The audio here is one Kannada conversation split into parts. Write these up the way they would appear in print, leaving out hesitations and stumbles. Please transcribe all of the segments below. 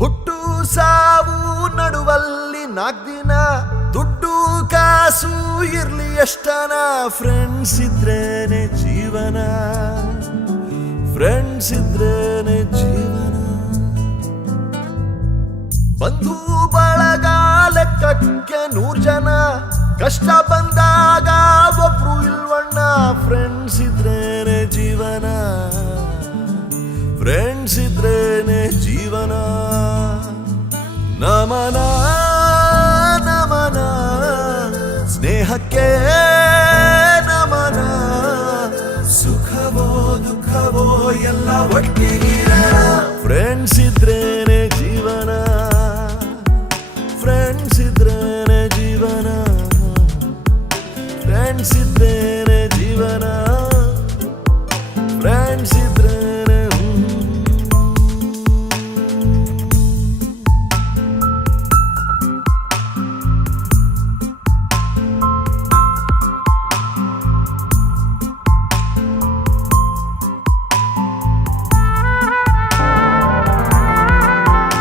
ಹುಟ್ಟು ಸಾವು ನಡುವಲ್ಲಿ ನಾಲ್ಕದಿನ ದುಡ್ಡು ಕಾಸು ಇರ್ಲಿ ಎಷ್ಟನ ಫ್ರೆಂಡ್ಸ್ ಇದ್ರೇನೆ ಜೀವನ ಫ್ರೆಂಡ್ಸ್ ಇದ್ರೇನೆ ಜೀವನ ಬಂಧು ಬಳಗ ಲೆಕ್ಕಕ್ಕೆ 100 ಜನ ಕಷ್ಟ ಬಂದಾಗ ಒಬ್ರು ಇಲ್ವಣ್ಣ ಫ್ರೆಂಡ್ಸ್ ಇದ್ರೇನೆ ಜೀವನ ಫ್ರೆಂಡ್ಸ್ ಇದ್ರೇನೆ ಜೀವನ ನಮನ ನಮನ ಸ್ನೇಹಕ್ಕೆ ನಮನ ಸುಖವೋ ದುಃಖವೋ ಎಲ್ಲ ಒಟ್ಟಿಗೆ ಫ್ರೆಂಡ್ಸ್ ಇದ್ರೇನೆ ಜೀವನ ಫ್ರೆಂಡ್ಸ್ ಇದ್ರೇನೆ ಜೀವನ ಫ್ರೆಂಡ್ಸ್ ಇದ್ರೇನೆ ಜೀವನ ಫ್ರೆಂಡ್ಸ್ ಇದ್ರೇನೆ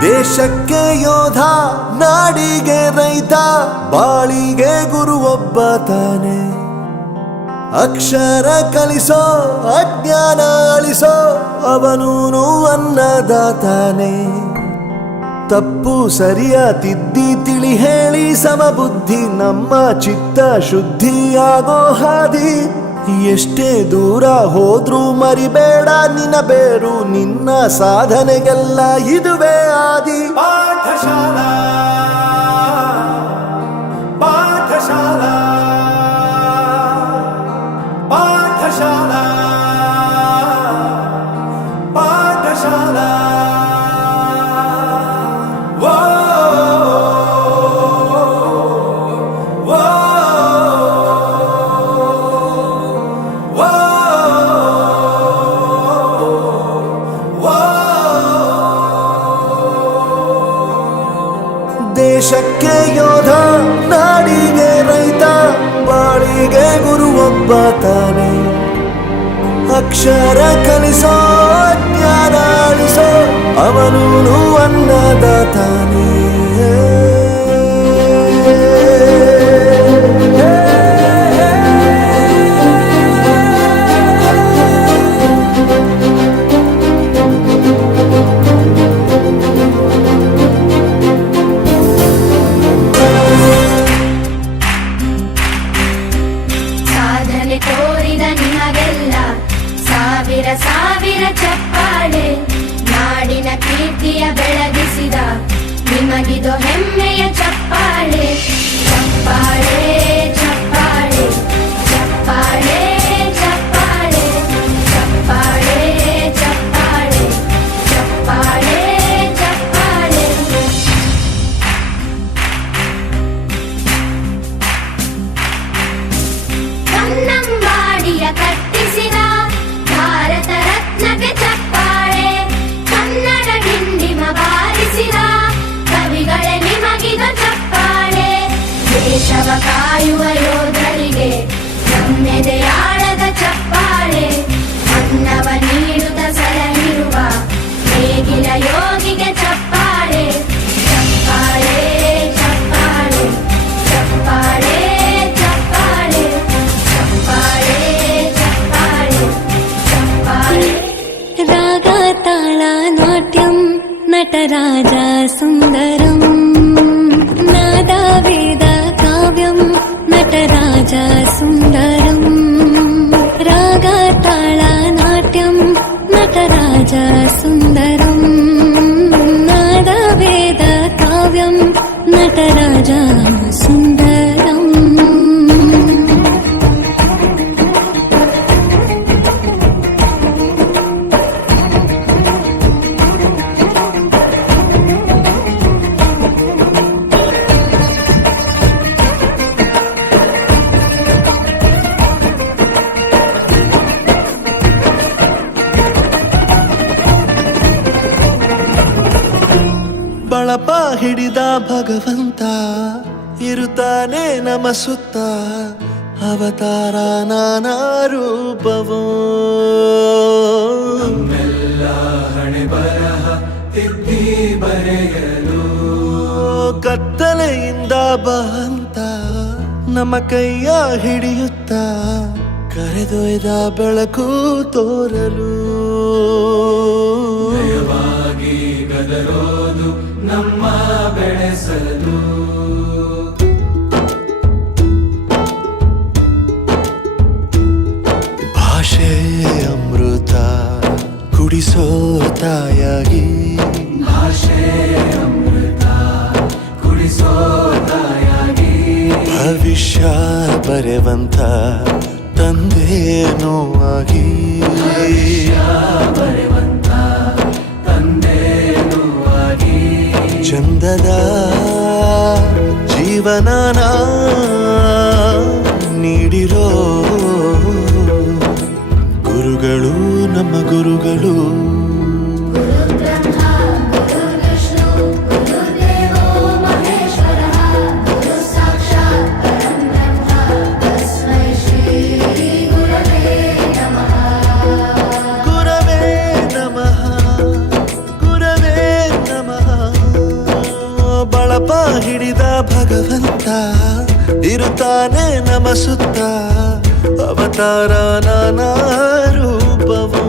ದೇಶಕ್ಕೆ ಯೋಧ ನಾಡಿಗೆ ರೈತ ಬಾಳಿಗೆ ಗುರು ಒಬ್ಬ ತಾನೆ ಅಕ್ಷರ ಕಲಿಸೋ ಅಜ್ಞಾನ ಅಳಿಸೋ ಅವನೂನು ಅನ್ನದಾತಾನೆ ತಪ್ಪು ಸರಿಯ ತಿದ್ದಿ ತಿಳಿ ಹೇಳಿ ಸಮಬುದ್ಧಿ ನಮ್ಮ ಚಿತ್ತ ಶುದ್ಧಿಯಾಗೋ ಹಾದಿ ಎಷ್ಟೇ ದೂರ ಹೋದ್ರೂ ಮರಿಬೇಡ ನಿನ್ನ ಬೇರು ನಿನ್ನ ಸಾಧನೆಗೆಲ್ಲ ಇದುವೇ ಆದಿ ಪಾಠಶಾಲಾ ಪಾಠಶಾಲಾ ಪಾಠಶಾಲಾ ಪಾಠಶಾಲಾ ದೇಶಕ್ಕೆ ಯೋಧ ನಾಡಿಗೆ ರೈತ ಬಾಳಿಗೆ ಗುರು ಒಬ್ಬ ತಾನೆ ಅಕ್ಷರ ಕಲಿಸೋ ಜ್ಞಾನ ಅಳಿಸೋ ಅವನೂನು ಅನ್ನದಾತಾನೆ ತೋರಿದ ನಿಮಗೆಲ್ಲ ಸಾವಿರ ಸಾವಿರ ಚಪ್ಪಾಳೆ ನಾಡಿನ ಕೀರ್ತಿಯ ಬೆಳಗಿಸಿದ ನಿಮಗಿದು ಹೆಮ್ಮೆಯ ಚಪ್ಪಾಳೆ ಚಪ್ಪಾಳೆ ಚಪ್ಪಾಳೆ ಚಪ್ಪಾಳೆ ಚಪ್ಪಾಳೆ ಚಪ್ಪಾಳೆ ಚಪ್ಪಾಳೆ ಚಪ್ಪಾಳೆ ಚಪ್ಪಾಳೆ ಕನ್ನಂಬಾಡಿಯ ಕಟ್ಟಿಸಿದ ಭಾರತ ರತ್ನಕ್ಕೆ ಚಪ್ಪಾಳೆ ಕನ್ನಡ ಡಿಂಡಿಮ ಬಾರಿಸಿದ ಕವಿಗಳೇ ನಿಮಗಿದು ಚಪ್ಪಾಳೆ ದೇಶವ ಕಾಯುವ ಯೋಧರಿಗೆ ನಮ್ಮೆದೆಯಾಳದ ಚಪ್ಪಾಳೆ ಅನ್ನವ ನೀಡುತ್ತ ಸಲಹಿರುವ ನೇಗಿಲ ಯೋಗಿಗೆ ಚಪ್ಪಾಳೆ ಚಪ್ಪಾಳೆ ಚಪ್ಪಾಳೆ ಚಪ್ಪಾಳೆ ಚಪ್ಪಾಳೆ ಚಪ್ಪಾಳೆ ಚಪ್ಪಾಳೆ ಚಪ್ಪಾಳೆ ರಾಗ ತಾಳ ನಾಟ್ಯಂ ನಟರಾಜ ಸುಂದರಂ ನಾದ ವೇದ ಕಾವ್ಯಂ ನಟರಾಜ ಸುಂದರಂ ರಾಗ ತಾಳ ನಾಟ್ಯಂ ನಟರಾಜ ಸುಂದರಂ ನಾದ ವೇದ ಕಾವ್ಯಂ ನಟರಾಜ ಸುಂದರಂ ಹಿಡಿದ ಭಗವಂತ ಇರುತ್ತಾನೆ ನಮ ಸುತ್ತ ಅವತಾರ ನಾನಾ ರೂಪವೋ ಹಣೆ ಬರಹ ತಿದ್ದಿ ಬರೆಯಲು ಕತ್ತಲೆಯಿಂದ ಬಂತ ನಮ್ಮ ಕೈಯ ಹಿಡಿಯುತ್ತ ಕರೆದೊಯ್ದ ಬೆಳಕು ತೋರಲು ಭಯವಾಗಿ ಗದರೋದು ನಮ್ಮ ಬೆಳೆಸಲು ಭಾಷೆ ಅಮೃತ ಕುಡಿಸೋ ತಾಯಾಗಿ ಭಾಷೆ ಅಮೃತ ಕುಡಿಸೋ ತಾಯಾಗಿ ಭವಿಷ್ಯ ಬರೆವಂತ ತಂದೇನೋ ಆಗಿ ಬರೆವಂತ ತಂದೇನೂ ಆಗಿ ಚಂದದ ಜೀವನನ ನೀಡಿರೋ ಗುರುಗಳು ನಮ್ಮ ಗುರುಗಳು ಬ್ರಹ್ಮ ಗುರು ವಿಷ್ಣು ಗುರುದೇವೋ ಮಹೇಶ್ವರಃ ಗುರು ಸಾಕ್ಷಾತ್ ಪರಂ ಬ್ರಹ್ಮ ತಸ್ಮೈ ಶ್ರೀ ಗುರವೇ ನಮಃ ಗುರವೇ ನಮಃ ಗುರವೇ ನಮಃ ಬಳಪ ಹಿಡಿದ ಭಗವಂತ ಇರುತ್ತಾನೆ ನಮ ಸುತ್ತ ಅವತಾರ ನಾನಾ ರೂಪವೋ